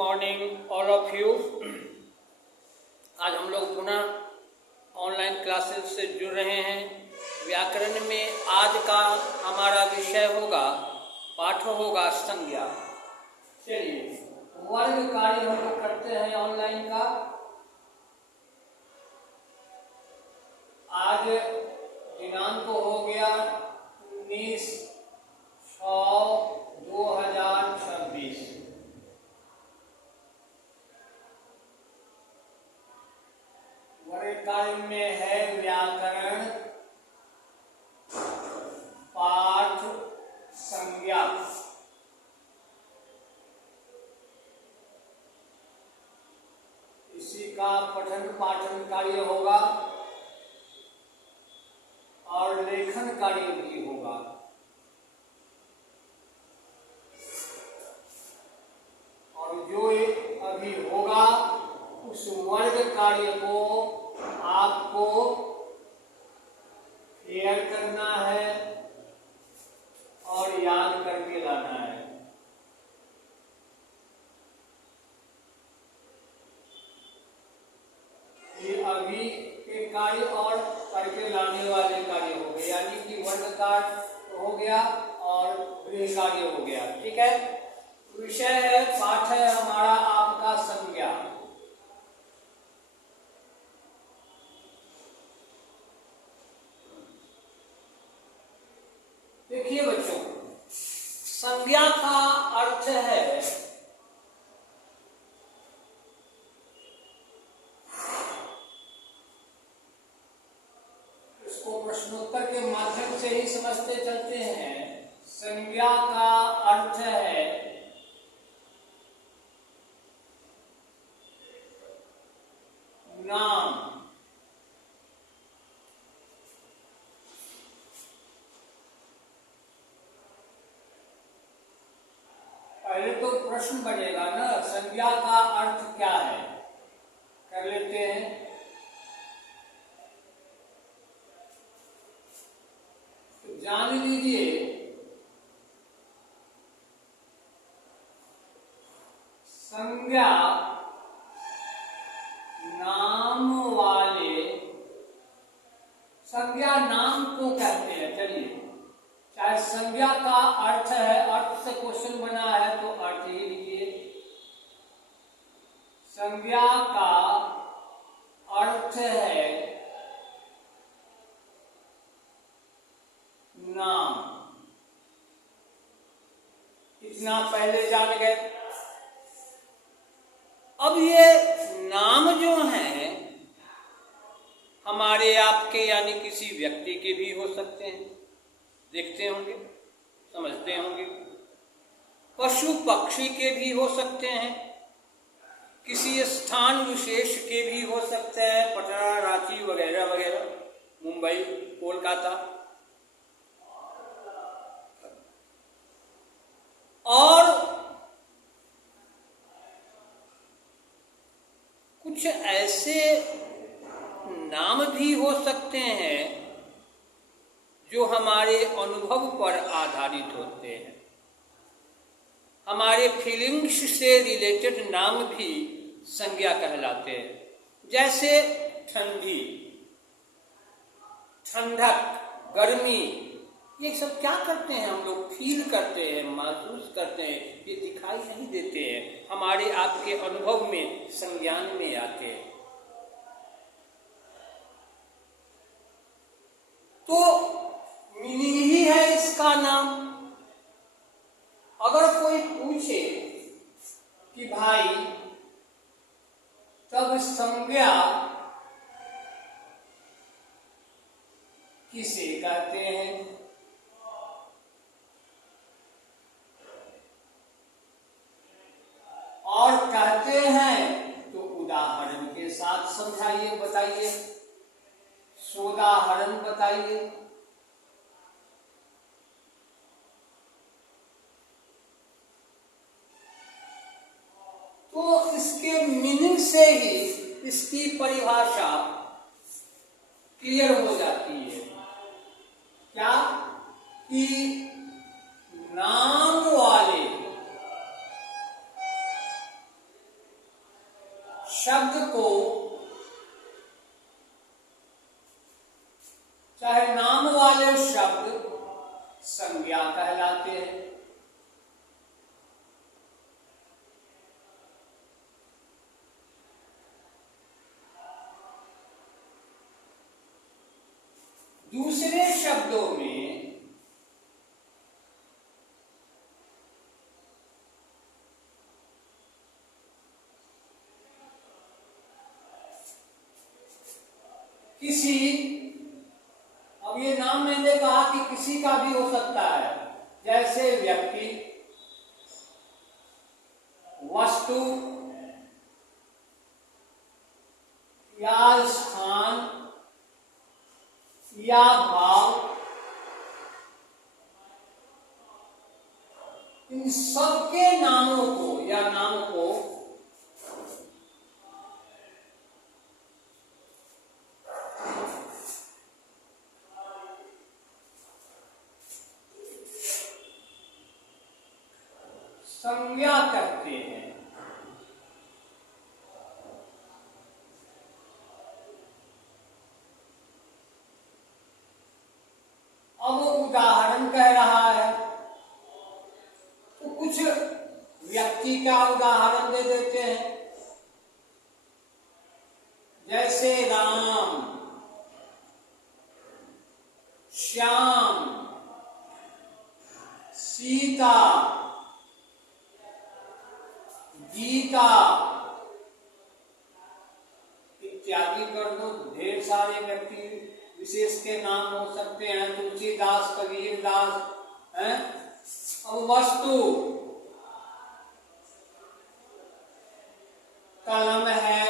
Morning all of you. आज हम लोग पुनः ऑनलाइन क्लासेस से जुड़ रहे हैं। व्याकरण में आज का हमारा विषय होगा, पाठ होगा संज्ञा। चलिए, वर्ग कार्य हम लोग करते हैं ऑनलाइन का। आज दिनांक हो गया 19/6/2026। वर्ग कार्य में है व्याकरण पाठ संज्ञा। इसी का पठन पाठन कार्य होगा और लेखन कार्य भी होगा। और जो अभी होगा उस वर्ग कार्य को आपको क्लियर करना है और याद करके लाना है। ये अभी के कार्य और करके लाने वाले कार्य हो गए, यानी कि वर्ग कार्य हो गया और गृह कार्य हो गया। ठीक है, विषय है, पाठ है हमारा आपका संज्ञा। देखिए बच्चों, संज्ञा का अर्थ है प्रश्नोत्तर के माध्यम से ही समझते चलते हैं। संज्ञा का अर्थ है नाम। पहले तो प्रश्न बनेगा ना, संज्ञा का अर्थ क्या है, कर लेते हैं। जान लीजिए, संज्ञा नाम वाले, संज्ञा नाम को कहते हैं। चलिए, चाहे संज्ञा का अर्थ है, अर्थ से क्वेश्चन बना है तो अर्थ ही लिखिए। संज्ञा का अर्थ है नाम। इतना पहले जान गए। अब ये नाम जो हैं हमारे आपके यानी किसी व्यक्ति के भी हो सकते हैं, देखते होंगे, समझते होंगे। पशु पक्षी के भी हो सकते हैं, किसी स्थान विशेष के भी हो सकते हैं, पटना, रांची वगैरह वगैरह, मुंबई, कोलकाता। और कुछ ऐसे नाम भी हो सकते हैं जो हमारे अनुभव पर आधारित होते हैं। हमारे फीलिंग्स से रिलेटेड नाम भी संज्ञा कहलाते हैं। जैसे ठंडी, ठंडक, गर्मी, ये सब क्या करते हैं हम लोग, फील करते हैं, महसूस करते हैं, ये दिखाई नहीं देते हैं, हमारे आपके अनुभव में, संज्ञान में आते हैं। तो मीनिंग ही है इसका नाम। अगर कोई पूछे कि भाई तब संज्ञा किसे कहते हैं, और कहते हैं तो उदाहरण के साथ समझाइए, बताइए, सोदाहरण बताइए। तो इसके मीनिंग से ही इसकी परिभाषा क्लियर हो जाती है। क्या कि नाम वाले शब्द को, चाहे नाम वाले शब्द, संज्ञा कहलाते हैं। दूसरे शब्दों में किसी, अब ये नाम मैंने कहा कि किसी का भी हो सकता है, जैसे व्यक्ति, वस्तु या स्थान या भाव, इन सबके नामों को या नाम को संज्ञा कहते हैं। अब वो उदाहरण कह रहा है तो कुछ व्यक्ति का उदाहरण दे देते हैं, जैसे राम, श्याम, सीता, गीता इत्यादि कर दो। ढेर सारे व्यक्ति विशेष के नाम हो सकते हैं, तुलसीदास, कबीरदास हैं। अब वस्तु, कलम है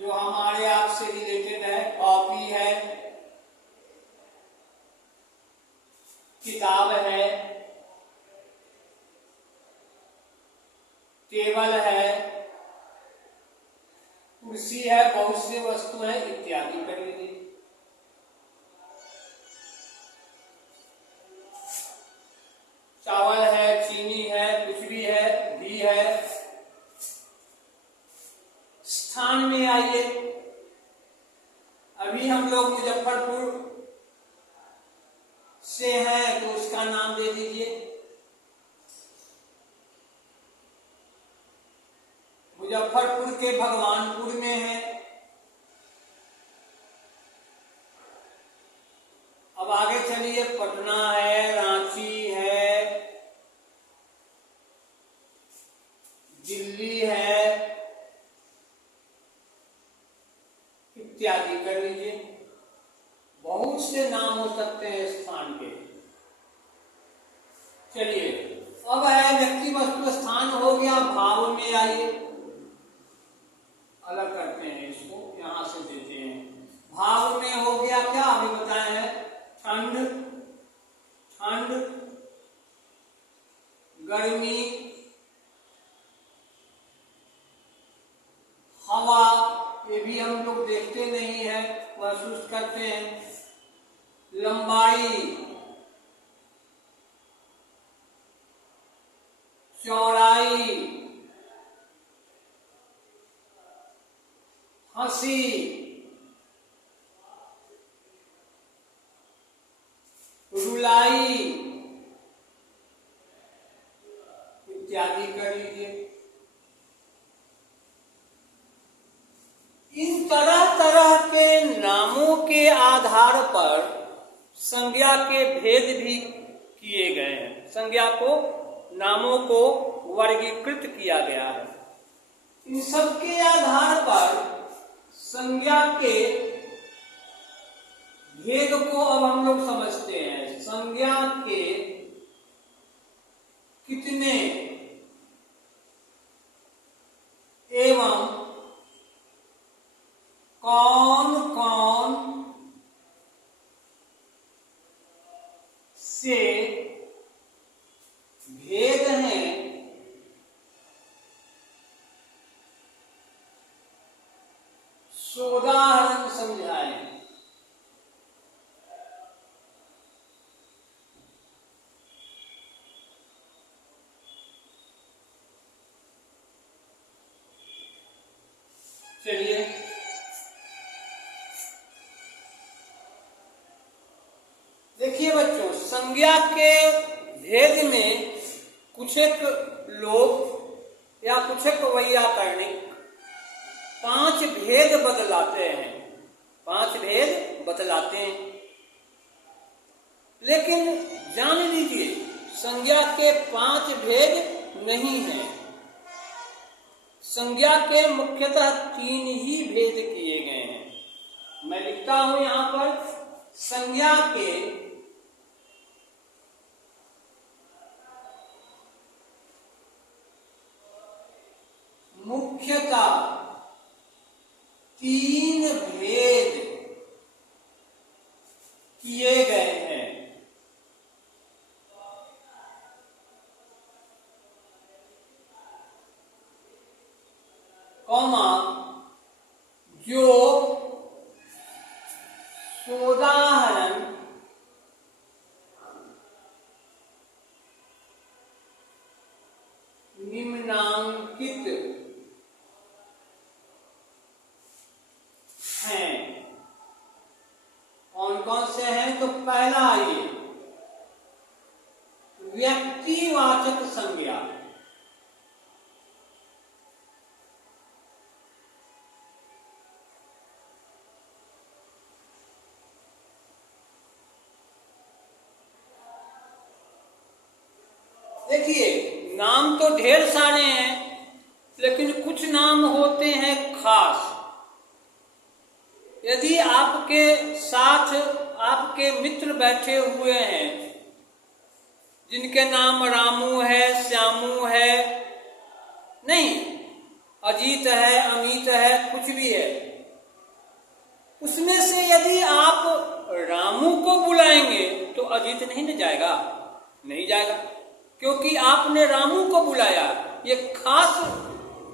जो हमारे आप से रिलेटेड है, कॉपी है, किताब है, टेबल है, कुर्सी है, बहुत सी वस्तु है इत्यादि कर लीजिए। चावल है, चीनी है, कुछ भी है, घी है। स्थान में आइए, अभी हम लोग मुजफ्फरपुर से हैं तो उसका नाम दे दीजिए। मुजफ्फरपुर के भगवानपुर में है। अब आगे चलिए, पटना है, रांची है, दिल्ली है इत्यादि कर लीजिए। बहुत से नाम हो सकते हैं स्थान के। चलिए, अब है व्यक्ति, वस्तु, स्थान हो गया। भाव में आइए, अलग करते हैं इसको, यहां से देते हैं। भाव में हो गया क्या, अभी बताए हैं, ठंड, ठंड, गर्मी, हवा, ये भी हम लोग देखते नहीं है, महसूस करते हैं। लंबाई, चौड़ाई, हंसी, रुलाई इत्यादि कर लीजिए। इन तरह तरह के नामों के आधार पर संज्ञा के भेद भी किए गए हैं। संज्ञा को, नामों को वर्गीकृत किया गया है। इन सब के आधार पर संज्ञा के भेद को अब हम लोग समझते हैं। संज्ञा के कितने एवं कौन कौन से भेद हैं, सोदाहरण समझाएं। चलिए देखिए बच्चों, संज्ञा के भेद में कुछ एक लोग या कुछ एक वैयाकरणिक 5 भेद बदलाते हैं, 5 भेद बदलाते हैं। लेकिन जान लीजिए, संज्ञा के 5 भेद नहीं हैं। संज्ञा के मुख्यतः 3 ही भेद किए गए हैं। मैं लिखता हूं यहां पर, संज्ञा के मुख्यतः 3 भेद किए गए हैं। कौमा जो सोदाहरण निम्नांकित हैं। कौन कौन से हैं? तो पहला आइए, व्यक्तिवाचक संज्ञा। देखिए, नाम तो ढेर सारे हैं, लेकिन कुछ नाम होते हैं खास। यदि आपके साथ आपके मित्र बैठे हुए हैं जिनके नाम रामू है, श्यामू है, नहीं, अजीत है, अमित है, कुछ भी है, उसमें से यदि आप रामू को बुलाएंगे तो अजीत नहीं न जाएगा, नहीं जाएगा, क्योंकि आपने रामू को बुलाया, ये खास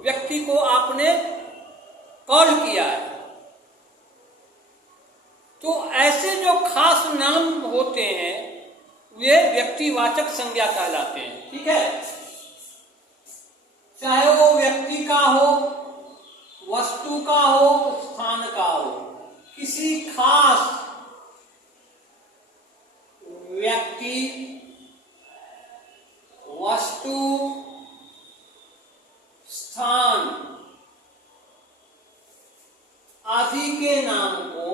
व्यक्ति को आपने कॉल किया है। तो ऐसे जो खास नाम होते हैं वे व्यक्तिवाचक संज्ञा कहलाते हैं। ठीक है, चाहे वो व्यक्ति का हो, वस्तु का हो, स्थान का हो, किसी खास व्यक्ति, वस्तु, स्थान आदि के नाम को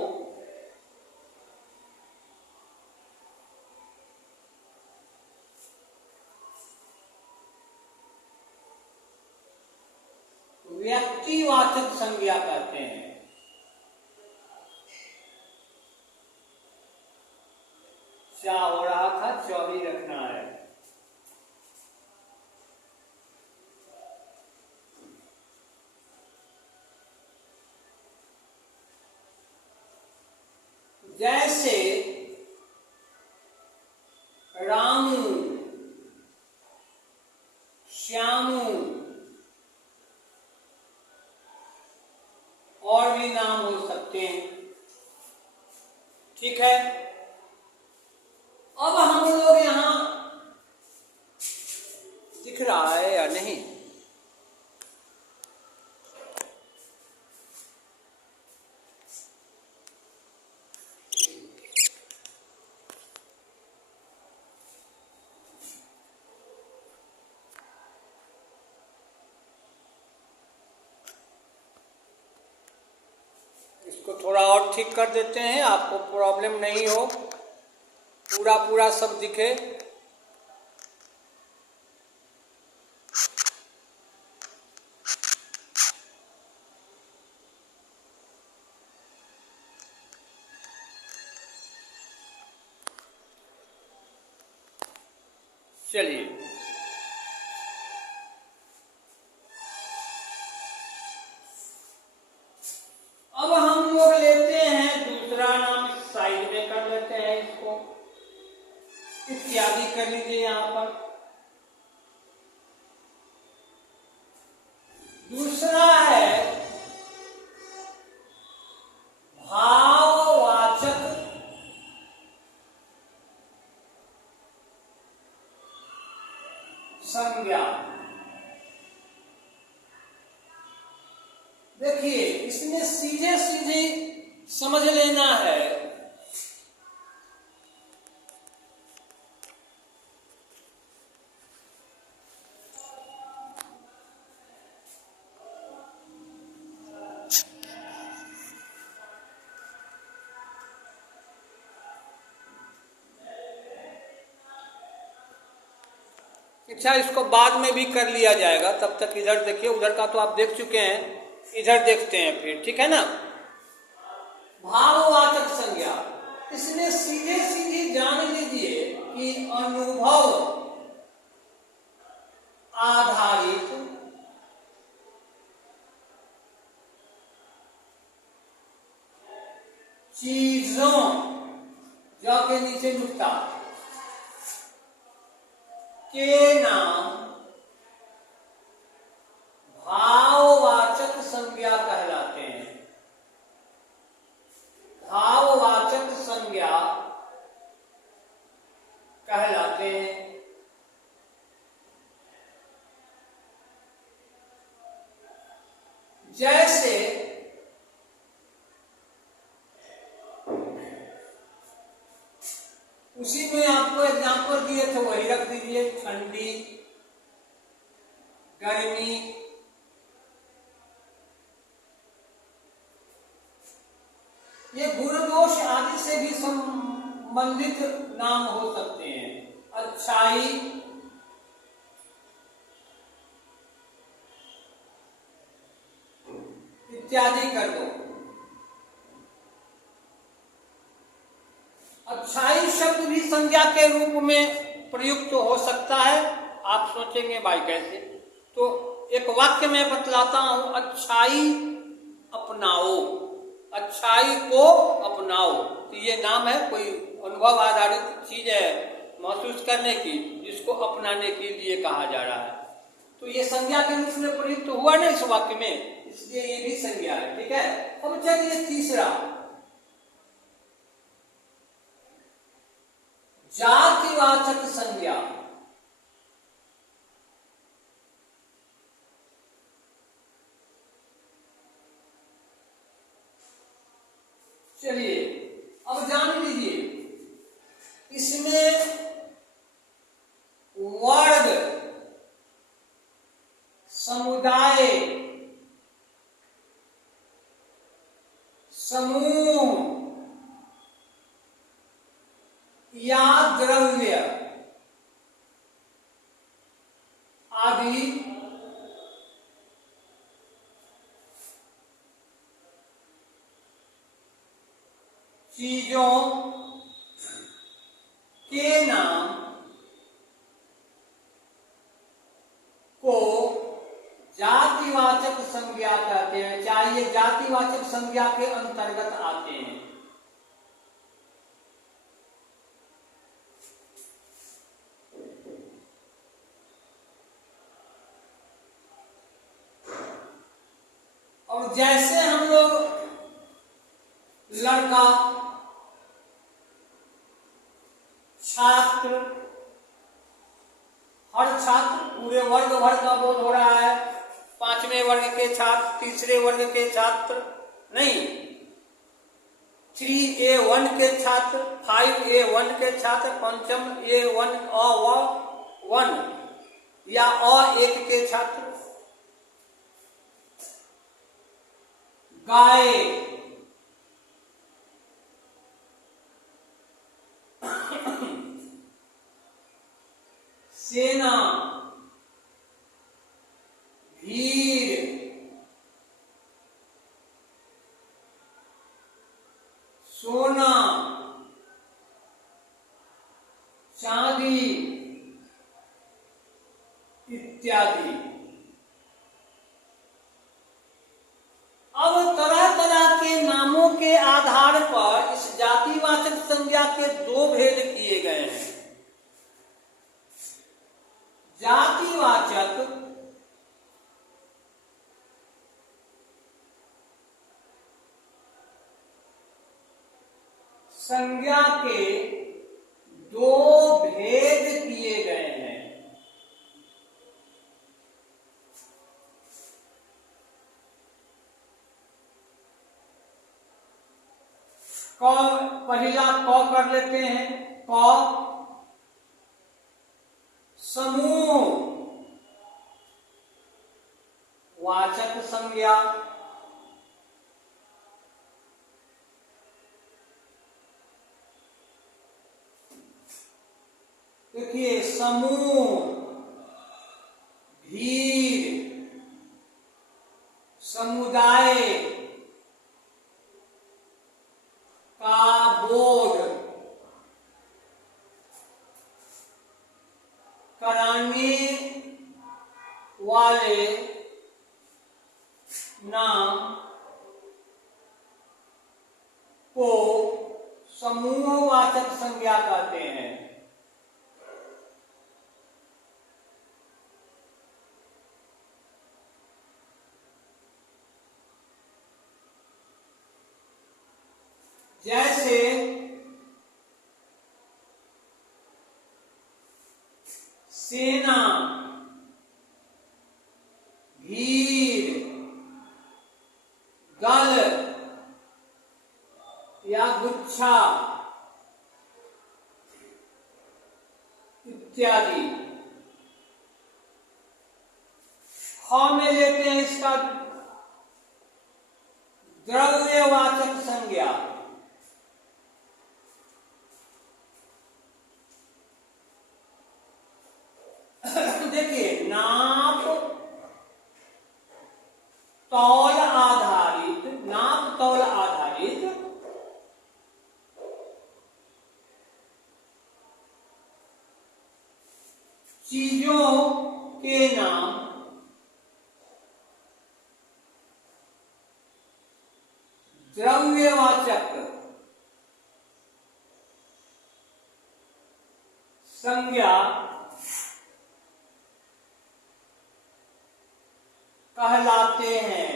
व्यक्तिवाचक संज्ञा कहते हैं। क्या हो रहा था? 24 रखना है। जैसे रामू, श्यामू और भी नाम हो सकते हैं। ठीक है, अब हम लोग यहां दिख रहा है या नहीं? इसको थोड़ा और ठीक कर देते हैं, आपको प्रॉब्लम नहीं हो, पूरा पूरा सब दिखे। चलिए, अब हम लोग लेते हैं दूसरा नाम, साइड में कर लेते हैं इसको, इत्यादि कर लीजिए। यहां पर दूसरा है भाववाचक संज्ञा। देखिए, इसमें सीधे सीधे समझ लेना है अच्छा, इसको बाद में भी कर लिया जाएगा, तब तक इधर देखिए, उधर का तो आप देख चुके हैं, इधर देखते हैं फिर, ठीक है ना। भाववाचक संज्ञा, इसमें सीधे सीधे जान लीजिए कि अनुभव आधारित चीजों, जो के नीचे नुक्ता, के नाम भाववाचक संज्ञा कहलाते हैं। भाववाचक संज्ञा कहलाते हैं। जैसे उसी में आपको एग्जाम्पल दिए थे, वही रख दीजिए। ठंडी, गर्मी, ये गुण दोष आदि से भी संबंधित नाम हो सकते हैं। अच्छाई, इत्यादि कर दो। अच्छाई शब्द भी संज्ञा के रूप में प्रयुक्त हो सकता है। आप सोचेंगे भाई कैसे, तो एक वाक्य में बतलाता हूं। अच्छाई अपनाओ, अच्छाई को अपनाओ, तो ये नाम है, कोई अनुभव आधारित चीज है महसूस करने की, जिसको अपनाने के लिए कहा जा रहा है। तो ये संज्ञा के रूप में प्रयुक्त हुआ ना इस वाक्य में, इसलिए ये भी संज्ञा है, ठीक है। अब चलिए तीसरा, जातिवाचक संज्ञा। चलिए अब जान लीजिए, इसमें वर्ग, समुदाय, समूह या द्रव्य आदि चीजों के नाम को जातिवाचक संज्ञा कहते हैं, चाहे ये जातिवाचक संज्ञा के अंतर्गत आते हैं। और जैसे हम लोग लड़का, छात्र, हर छात्र, पूरे वर्ग भर का बोध हो रहा है, पांचवें वर्ग के छात्र, तीसरे वर्ग के छात्र नहीं, 3A1 के छात्र, 5A1 के छात्र, पंचम A1 A1 या A1 के छात्र, गाय, सेना, वीर, सोना, चांदी इत्यादि। अब तरह तरह के नामों के आधार पर इस जातिवाचक संज्ञा के दो भेद किए गए हैं। जातिवाचक संज्ञा के दो भेद किए गए हैं। क, पहला क कर लेते हैं। क समूह वाचक संज्ञा, देखिए समूह, भीड़, समुदाय का बोध कराने वाले नाम को समूहवाचक संज्ञा कहते हैं। जैसे सेना, भीड़, दल या गुच्छा इत्यादि। ख में लेते हैं इसका द्रव्यवाचक संज्ञा। देखिए नाप तौल आधारित, नाप तौल आधारित चीजों के नाम द्रव्यवाचक संज्ञा कहलाते हैं।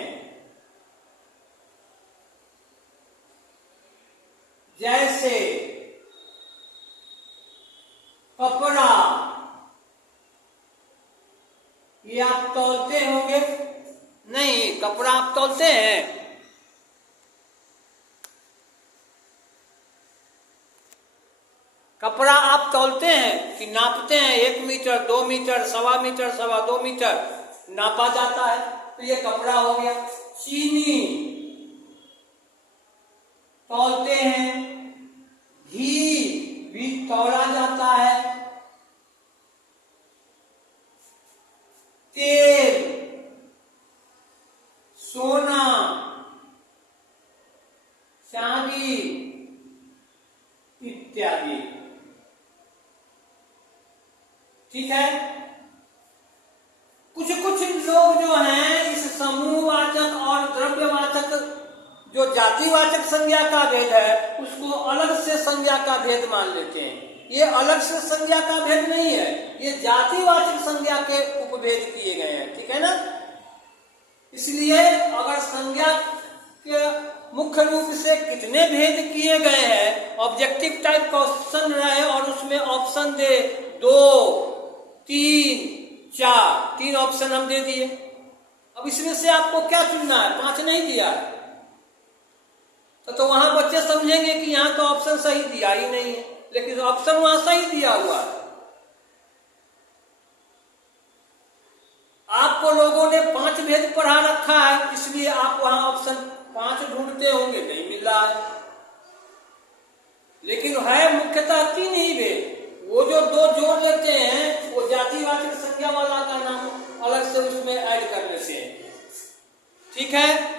जैसे कपड़ा, ये आप तौलते होंगे? नहीं, कपड़ा आप तौलते हैं? कपड़ा आप तौलते हैं कि नापते हैं? 1 मीटर, 2 मीटर, 1.25 मीटर, 2.25 मीटर नापा जाता है, तो ये कपड़ा हो गया। चीनी तौलते हैं, घी भी तौला जाता है, तेल, सोना, चांदी इत्यादि। ठीक है। कुछ कुछ लोग जो हैं इस समूहवाचक और द्रव्यवाचक जो जातिवाचक संज्ञा का भेद है उसको अलग से संज्ञा का भेद मान लेते हैं। ये अलग से संज्ञा का भेद नहीं है, ये जातिवाचक संज्ञा के उपभेद किए गए हैं। ठीक है ना। इसलिए अगर संज्ञा के मुख्य रूप से कितने भेद किए गए हैं, ऑब्जेक्टिव टाइप क्वेश्चन रहे और उसमें ऑप्शन दे 2, 3, 4, 3 ऑप्शन हम दे दिए। अब इसमें से आपको क्या चुनना है? 5 नहीं दिया है तो वहां बच्चे समझेंगे कि यहाँ तो ऑप्शन सही दिया ही नहीं है, लेकिन ऑप्शन वहां सही दिया हुआ है। आपको लोगों ने 5 भेद पढ़ा रखा है, इसलिए आप वहां ऑप्शन 5 ढूंढते होंगे, नहीं मिल रहा है। लेकिन है मुख्यतः 3 ही भेद। वो जो 2 जोड़ लेते हैं वो जातिवाचक संज्ञा वाला का नाम अलग से उसमें ऐड कर लेते हैं। ठीक है।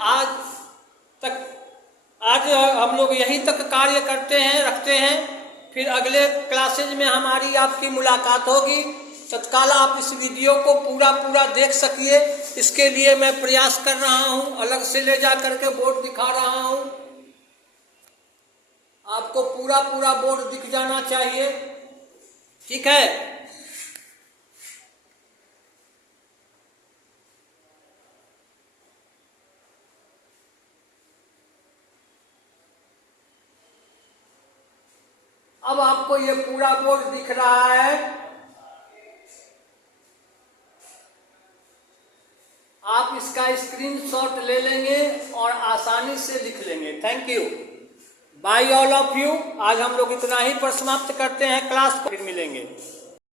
आज हम लोग यहीं तक कार्य करते हैं, रखते हैं। फिर अगले क्लासेज में हमारी आपकी मुलाकात होगी। तत्काल आप इस वीडियो को पूरा देख सकिए, इसके लिए मैं प्रयास कर रहा हूं। अलग से ले जा करके बोर्ड दिखा रहा हूं, आपको पूरा बोर्ड दिख जाना चाहिए। ठीक है। अब आपको ये पूरा बोर्ड दिख रहा है। आप इसका स्क्रीनशॉट ले लेंगे और आसानी से लिख लेंगे। Thank you. Bye all of you. आज हम लोग इतना ही पर समाप्त करते हैं क्लास को, फिर मिलेंगे।